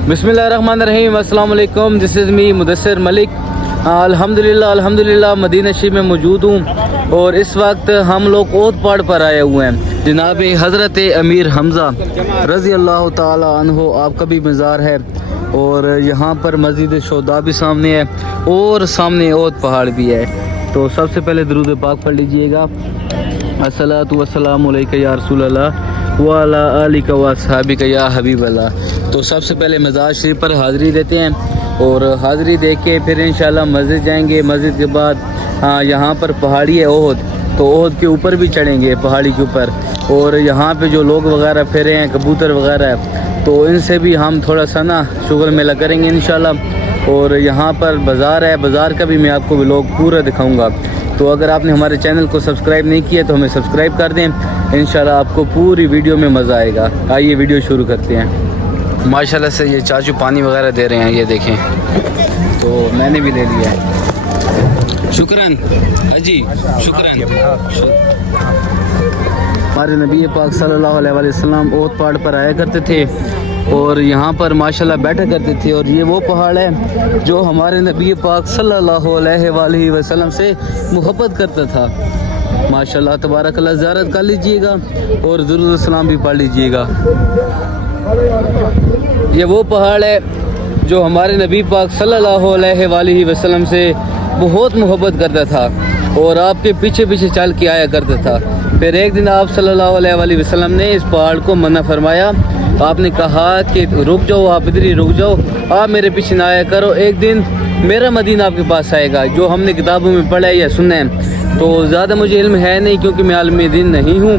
बिस्मिल्लाहिर्रहमानिर्रहीम, अस्सलाम वालेकुम। This is me Mudassir Malik. अल्हम्दुलिल्लाह मदीना में मौजूद हूँ और इस वक्त हम लोग ओत पहाड़ पर आए हुए हैं। जनाब हज़रत अमीर हमज़ा रज़ी अल्लाह ताला अन्हो आपका भी मज़ार है और यहाँ पर मस्जिद शोदा भी सामने है और सामने ओत पहाड़ भी है। तो सबसे पहले दरूद पाक पढ़ लीजिएगा। अस्सलातु वस्सलामु अलैका या रसूल अल्लाह व अला आलिका व अस्हाबिका या हबीब अल्लाह। तो सबसे पहले मज़ार शरीफ पर हाज़री देते हैं और हाज़री दे के फिर इंशाल्लाह मस्जिद जाएंगे। मस्जिद के बाद यहाँ पर पहाड़ी है ओहद, तो ओहद के ऊपर भी चढ़ेंगे पहाड़ी के ऊपर। और यहाँ पे जो लोग वगैरह फिरे हैं, कबूतर वगैरह है, तो इनसे भी हम थोड़ा सा ना शुगर मेला करेंगे इंशाल्लाह। और यहाँ पर बाज़ार है, बाज़ार का भी मैं आपको व्लॉग पूरा दिखाऊंगा। तो अगर आपने हमारे चैनल को सब्सक्राइब नहीं किया तो हमें सब्सक्राइब कर दें, इंशाल्लाह आपको पूरी वीडियो में मज़ा आएगा। आइए वीडियो शुरू करते हैं। माशाल्लाह से ये चाचू पानी वगैरह दे रहे हैं, ये देखें, तो मैंने भी ले लिया है। शुक्रन जी, शुक्रन। हमारे नबी पाक सल्लल्लाहु अलैहि वसल्लम ओत पहाड़ पर आया करते थे और यहाँ पर माशाल्लाह बैठा करते थे। और ये वो पहाड़ है जो हमारे नबी पाक सल्लल्लाहु अलैहि वसल्लम से मोहब्बत करता था। माशाल्लाह तबारकल्लाह, ज़ियारत कर लीजिएगा और दुरूद सलाम भी पढ़ लीजिएगा। ये वो पहाड़ है जो हमारे नबी पाक सल्लल्लाहु अलैहि वसल्लम से बहुत मोहब्बत करता था और आपके पीछे पीछे चल के आया करता था। फिर एक दिन आप सल्लल्लाहु अलैहि वसल्लम ने इस पहाड़ को मना फरमाया। आपने कहा कि रुक जाओ, आप इधर ही रुक जाओ, आप मेरे पीछे ना आया करो, एक दिन मेरा मदीना आपके पास आएगा। जो हमने किताबों में पढ़ा है या सुना है, तो ज़्यादा मुझे इल्म है नहीं क्योंकि मैं आलिम दीन नहीं हूँ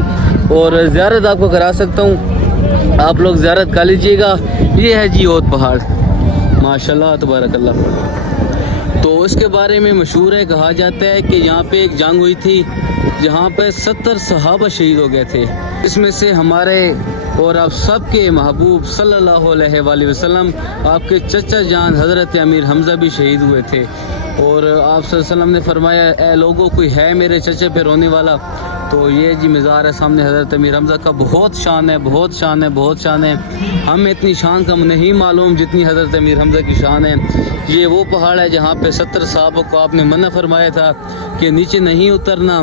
और ज़ियारत आपको करा सकता हूँ, आप लोग ज़ियारत कर लीजिएगा। ये है जी ओत पहाड़, माशाल्लाह तबारकल्लाह। तो इसके बारे में मशहूर है, कहा जाता है कि यहाँ पे एक जंग हुई थी जहाँ पे 70 सहाबा शहीद हो गए थे। इसमें से हमारे और आप सबके महबूब सल्लल्लाहु अलैहि वसल्लम आपके चचा जान हज़रत अमीर हमज़ा भी शहीद हुए थे। और आप सल्लल्लाहु अलैहि वसल्लम ने फरमाया, ए लोगों, कोई है मेरे चचे पे रोने वाला? तो ये जी मज़ार है सामने हज़रत अमीर हमज़ा का। बहुत शान है, बहुत शान है, बहुत शान है। हमें इतनी शान कम नहीं मालूम जितनी हज़रत अमीर हमज़ा की शान है। ये वो पहाड़ है जहाँ पे 70 साहबों को आपने मना फरमाया था कि नीचे नहीं उतरना,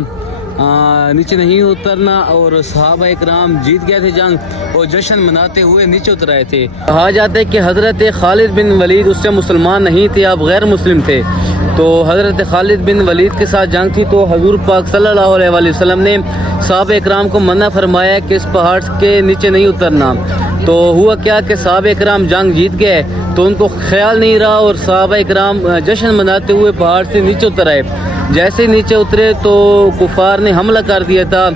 नीचे नहीं उतरना। और सहाबा इकराम जीत गए थे जंग और जश्न मनाते हुए नीचे उतर आए थे। कहा जाता है कि हज़रत खालिद बिन वलीद उस टाइम मुसलमान नहीं थे, आप गैर मुस्लिम थे। तो हज़रत खालिद बिन वलीद के साथ जंग थी, तो हजूर पाक सल्लल्लाहु अलैहि वसल्लम ने सहाबा इकराम को मना फरमाया कि इस पहाड़ के नीचे नहीं उतरना। तो हुआ क्या कि सहाबा इकराम जंग जीत गए, तो उनको ख्याल नहीं रहा और सहाबा इकराम जश्न मनाते हुए पहाड़ से नीचे उतर आए। जैसे ही नीचे उतरे तो कुफार ने हमला कर दिया था।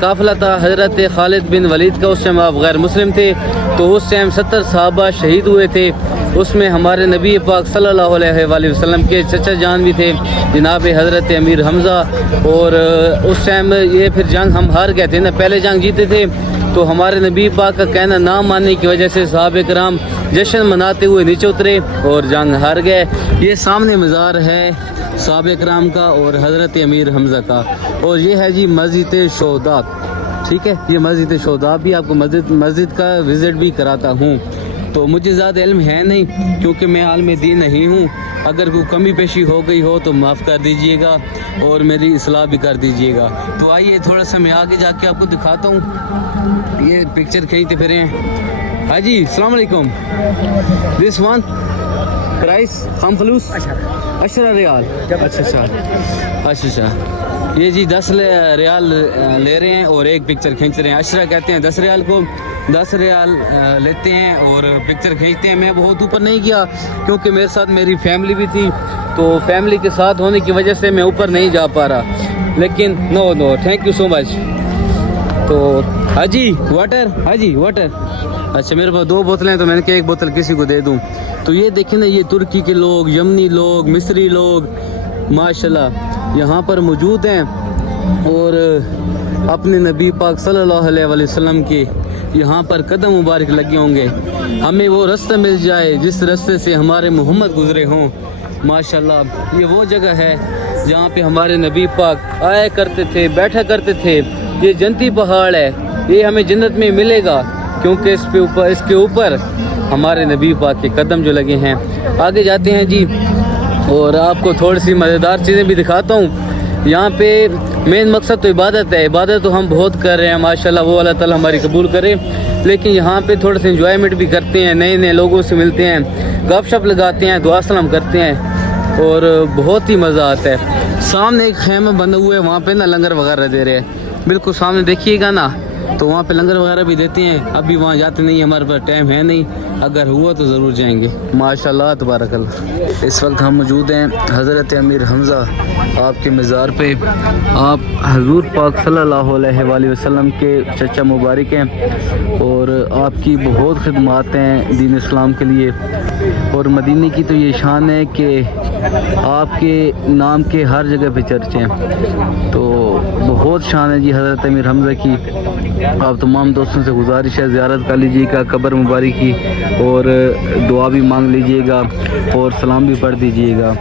काफिला था हज़रत खालिद बिन वलीद का, उस टाइम आप गैर मुस्लिम थे। तो उस टाइम 70 सहाबा शहीद हुए थे। उसमें हमारे नबी पाक सल्लल्लाहु अलैहि वसल्लम के चचा जान भी थे, जनाब हज़रत अमीर हमज़ा। और उस टाइम ये फिर जंग हम हार गए थे ना, पहले जंग जीते थे। तो हमारे नबी पाक का कहना ना मानने की वजह से सहाबा किराम जश्न मनाते हुए नीचे उतरे और जंग हार गए। ये सामने मज़ार है सहाबा किराम का और हज़रत अमीर हमज़ा का। और ये है जी मस्जिद शोदा, ठीक है। ये मस्जिद शोदा भी आपको मस्जिद का विज़िट भी कराता हूँ। तो मुझे ज़्यादा इल्म है नहीं क्योंकि मैं आलिम दीन नहीं हूँ। अगर कोई कमी पेशी हो गई हो तो माफ़ कर दीजिएगा और मेरी इस्लाह भी कर दीजिएगा। तो आइए थोड़ा सा मैं आगे जाके आपको दिखाता हूँ। ये पिक्चर खींचते फिरे हैं। हाँ जी, अस्सलाम वालेकुम। दिस वन प्राइस हम फलूस 10 रियाल। अच्छा, ये जी 10 रियाल ले रहे हैं और एक पिक्चर खींच रहे हैं। 10 कहते हैं 10 रियाल को, 10 रियाल लेते हैं और पिक्चर खींचते हैं। मैं बहुत ऊपर नहीं गया क्योंकि मेरे साथ मेरी फैमिली भी थी, तो फैमिली के साथ होने की वजह से मैं ऊपर नहीं जा पा रहा। लेकिन no thank you so much. तो हाजी वाटर, हाजी वाटर। अच्छा, मेरे पास 2 बोतलें, तो मैंने कहा एक बोतल किसी को दे दूं। तो ये देखें ना, ये तुर्की के लोग, यमनी लोग, मिस्री लोग माशाल्लाह यहाँ पर मौजूद हैं और अपने नबी पाक सल्लल्लाहु अलैहि वसल्लम के यहाँ पर कदम मुबारक लगे होंगे। हमें वो रास्ता मिल जाए जिस रास्ते से हमारे मोहम्मद गुजरे हों। माशाल्लाह ये वो जगह है जहाँ पे हमारे नबी पाक आया करते थे, बैठा करते थे। ये जन्नती पहाड़ है, ये हमें जन्नत में मिलेगा क्योंकि इसके ऊपर ہمارے نبی پاک کے قدم جو لگے ہیں. آگے جاتے ہیں جی اور آپ کو تھوڑی سی مزیدار چیزیں بھی دکھاتا ہوں. یہاں پہ مین مقصد تو عبادت ہے. عبادت تو ہم بہت کر رہے ہیں ماشاءاللہ, وہ اللہ تعالیٰ ہماری قبول کرے. لیکن یہاں پہ تھوڑا سا انجوائمنٹ بھی کرتے ہیں, نئے نئے لوگوں سے ملتے ہیں, گپ شپ لگاتے ہیں, دعا سلام کرتے ہیں اور بہت ہی مزہ آتا ہے. سامنے ایک خیمہ بنا ہوا ہے, وہاں پہ نا لنگر وغیرہ دے رہے ہیں. بالکل سامنے دیکھیے گا نا, تو وہاں پہ لنگر وغیرہ بھی دیتے ہیں. ابھی وہاں جاتے نہیں, ہمارے پاس ٹائم ہے نہیں, اگر ہوا تو ضرور جائیں گے. ماشاءاللہ تبارک اللہ. اس وقت ہم موجود ہیں حضرت امیر حمزہ آپ کے مزار پہ. آپ حضور پاک صلی اللہ علیہ وآلہ وسلم کے چچا مبارک ہیں اور آپ کی بہت خدمات ہیں دین اسلام کے لیے. اور مدینے کی تو یہ شان ہے کہ آپ کے نام کے ہر جگہ پہ چرچے ہیں, تو بہت شان ہے جی حضرت امیر حمزہ کی. آپ تمام دوستوں سے گزارش ہے زیارت کر لیجیے گا قبر مبارک کی, اور دعا بھی مانگ لیجیے گا اور سلام بھی پڑھ دیجیے گا.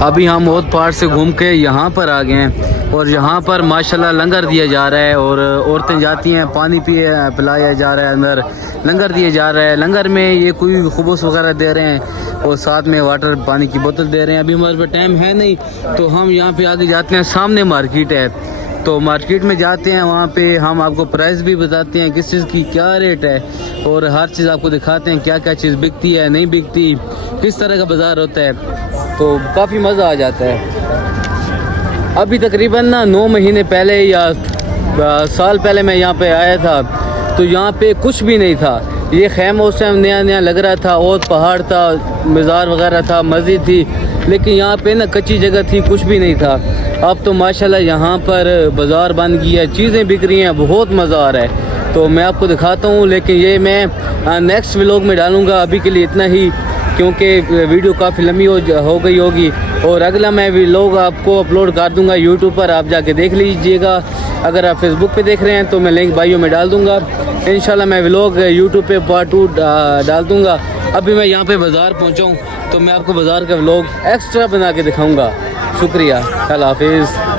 ابھی ہم بہت پہاڑ سے گھوم کے یہاں پر آ گئے ہیں اور یہاں پر ماشاءاللہ لنگر دیا جا رہا ہے اور عورتیں جاتی ہیں, پانی پلایا جا رہا ہے, اندر لنگر دیا جا رہا ہے. لنگر میں یہ کوئی خبز وغیرہ دے رہے ہیں اور ساتھ میں واٹر پانی کی بوتل دے رہے ہیں. ابھی ہمارے پاس ٹائم ہے نہیں, تو ہم یہاں پہ آگے جاتے ہیں. سامنے مارکیٹ ہے, تو مارکیٹ میں جاتے ہیں, وہاں پہ ہم آپ کو پرائس بھی بتاتے ہیں کس چیز کی کیا ریٹ ہے, اور ہر چیز آپ کو دکھاتے ہیں کیا کیا چیز بکتی ہے نہیں بکتی, کس طرح کا بازار ہوتا ہے. تو کافی مزہ آ جاتا ہے. ابھی تقریباً 9 مہینے پہلے یا سال پہلے میں یہاں پہ آیا تھا, تو یہاں پہ کچھ بھی نہیں تھا. یہ خیمہ اس ٹائم نیا نیا لگ رہا تھا, اور پہاڑ تھا, مزار وغیرہ تھا, مسجد تھی, لیکن یہاں پہ نا کچی جگہ تھی, کچھ بھی نہیں تھا. اب تو ماشاءاللہ یہاں پر بازار بن گیا ہے, چیزیں بک رہی ہیں, بہت مزہ آ رہا ہے. تو میں آپ کو دکھاتا ہوں, لیکن یہ میں نیکسٹ ولاگ میں ڈالوں گا. ابھی کے لیے اتنا ہی, کیونکہ ویڈیو کافی لمبی ہو گئی ہوگی, اور اگلا میں ولاگ آپ کو اپلوڈ کر دوں گا یوٹیوب پر, آپ جا کے دیکھ لیجئے گا. اگر آپ فیس بک پہ دیکھ رہے ہیں تو میں لنک بائیو میں ڈال دوں گا. انشاءاللہ میں ولاگ یوٹیوب پہ پارٹ 2 ڈال دوں گا. ابھی میں یہاں پہ بازار پہنچا ہوں, تو میں آپ کو بازار کا ولاگ ایکسٹرا بنا کے دکھاؤں گا. شکریہ, اللہ حافظ.